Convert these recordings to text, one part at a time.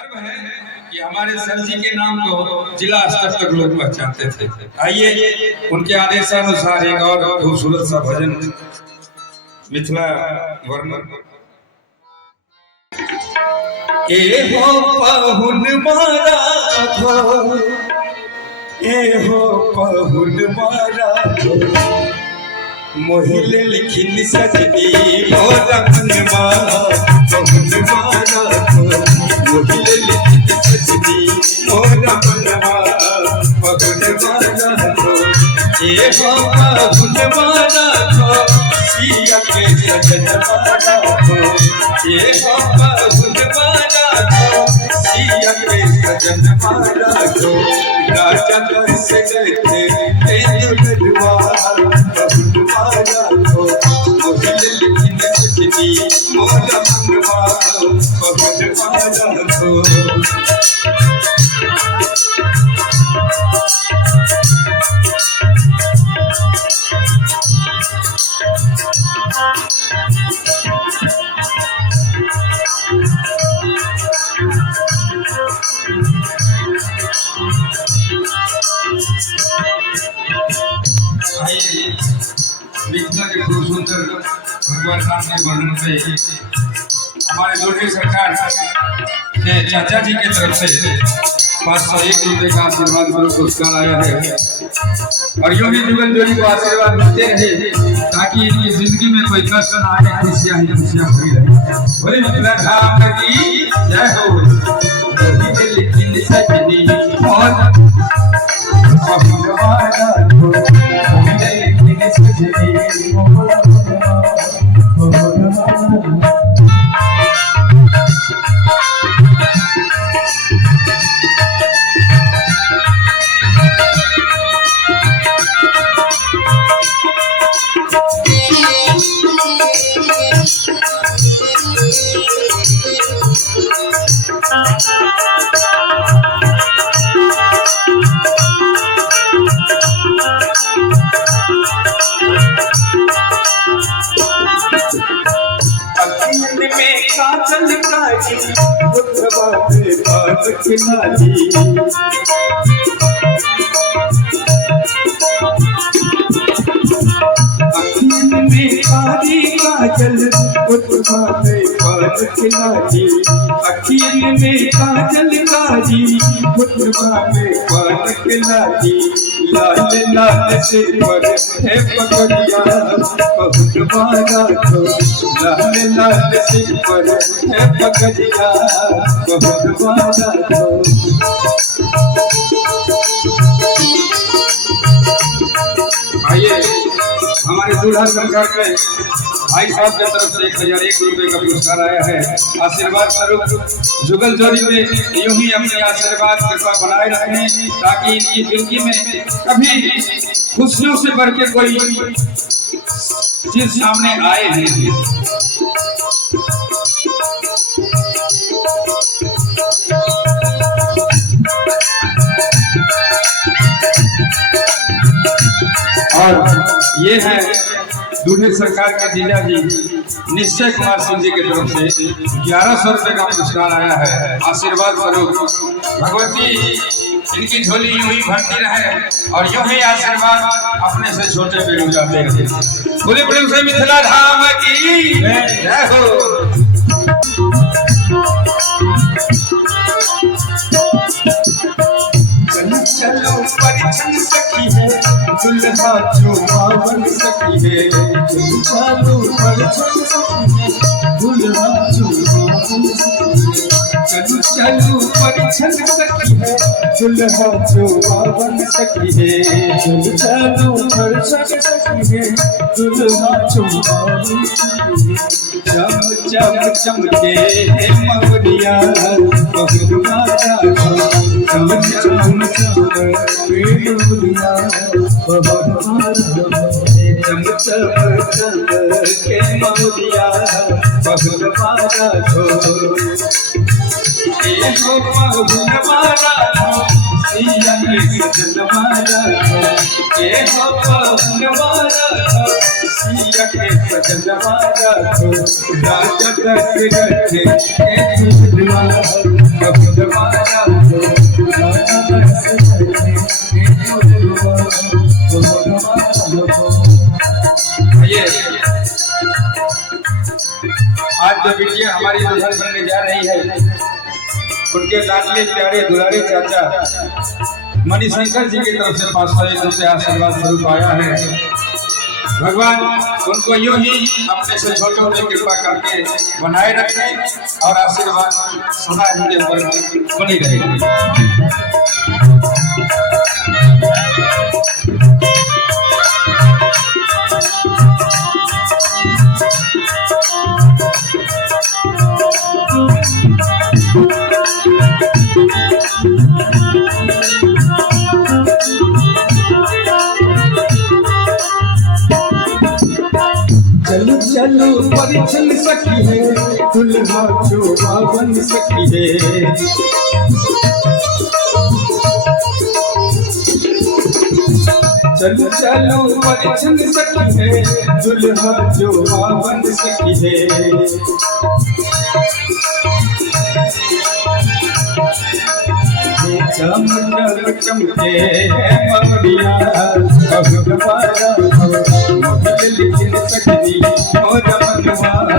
गर्व है कि हमारे सर जी के नाम को जिला स्तर तक लोग पहचानते थे। आइए उनके आदेशानुसार एक और खूबसूरत सा भजन मिथिला वर्णन। ए हो पहुन मारा हो, ए हो पहुन मारा हो, मोहिले लिखिन सजनी मोरा मनवा पहुन मारा हो, मोहिले लिखिन सजनी मोरा मनवा पहुन मारा हो। ए हो पहुन मारा हो, सिया के सजन मारा हो, ए हो पहुन मारा हो, सिया के सजन मारा हो। राजा दर्श गए दुलवा पहुन मारा हो, मोहिले लिखिन सजनी मोरा मनवा पहुन मारा हो। मिथिला के खूब सुंदर भगवान राम के वर्णन पे हमारे जोड़ी सरकार के चाचा जी की तरफ से 501 रुपए का आशीर्वाद पुरस्कार आया है। और यूं ही जीवन जोड़ी को आशीर्वाद मिलते रहे ताकि इनकी जिंदगी में कोई कष्ट न आए, खुशियां ही खुशियां भरी रहे। बोले मिथिला धाम की जय हो। लिखिन सजनी और अखियन में काजल काजी मुठवा में पालक लाजी, लाल लाल से पर है पगड़िया बहुत मारा तो, लाल लाल से पर है पगड़िया बहुत मारा तो। आइए हमारे दूल्हा सरकार के भाई साहब की तरफ से 1001 रुपए का पुरस्कार आया है। आशीर्वाद स्वरूप जुगल जोड़ी में यूं ही अपनी आशीर्वाद कृपा बनाए रखें ताकि इनकी जिंदगी में कभी खुशियों से बढ़ के कोई चीज सामने आए नहीं। और ये है दूल्हे सरकार के जीजा जी निश्चय कुमार सिंह जी की तरफ से 1100 रुपए का पुरस्कार आया है। आशीर्वाद स्वरूप भगवती इनकी झोली यूं ही भरती रहे और यूं ही आशीर्वाद अपने से छोटे पे जाते रहे। पूरे प्रेम से मिथिला धाम की जय हो। चलो परिछन सखी है दुल्हा चुमावन सखी है, चलो परिछन सखी है दुल्हा चुमावन सखी है, चलो परिछन सखी है दुल्हा चुमावन सखी है, चलो परिछन सखी है दुल्हा चुमावन सखी है। चम चम चमके मवलिया बहुत मारा चम चम चमकिया बहुत मारा चम चम के मवलिया बहुत मारा हो। ए हो पहुन मारा हो, सिया के सजन मारा हो, ए हो पहुन मारा हो, सिया के सजन मारा हो। राजा दस गठे दुलवा आज जो बिटिया हमारी दुल्हन बनने जा रही है, उनके लाडले प्यारे दुलारे चाचा मणिशंकर जी की तरफ से 501 रुपया आशीर्वाद स्वरूप आया है। भगवान उनको यूं ही अपने से छोटों में कृपा करके बनाए रखें और आशीर्वाद सुना उनके ऊपर बनी रहेगी। चलू चलू परिचल सकी है, दुल्हा चोबा बन सकी है। चलू चलू परिचल सकी है, दुल्हा चोबा बन सकी है। चमक चमके मरिया भगवान लिखिन सकती और भगवान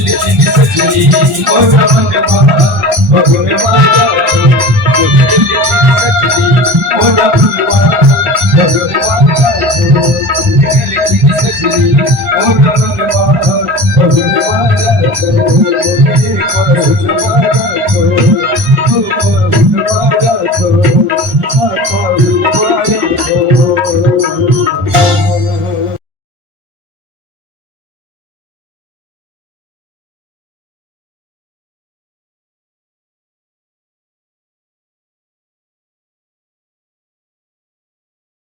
लिखिन सकती और भगवान लिखिन सकती और भगवान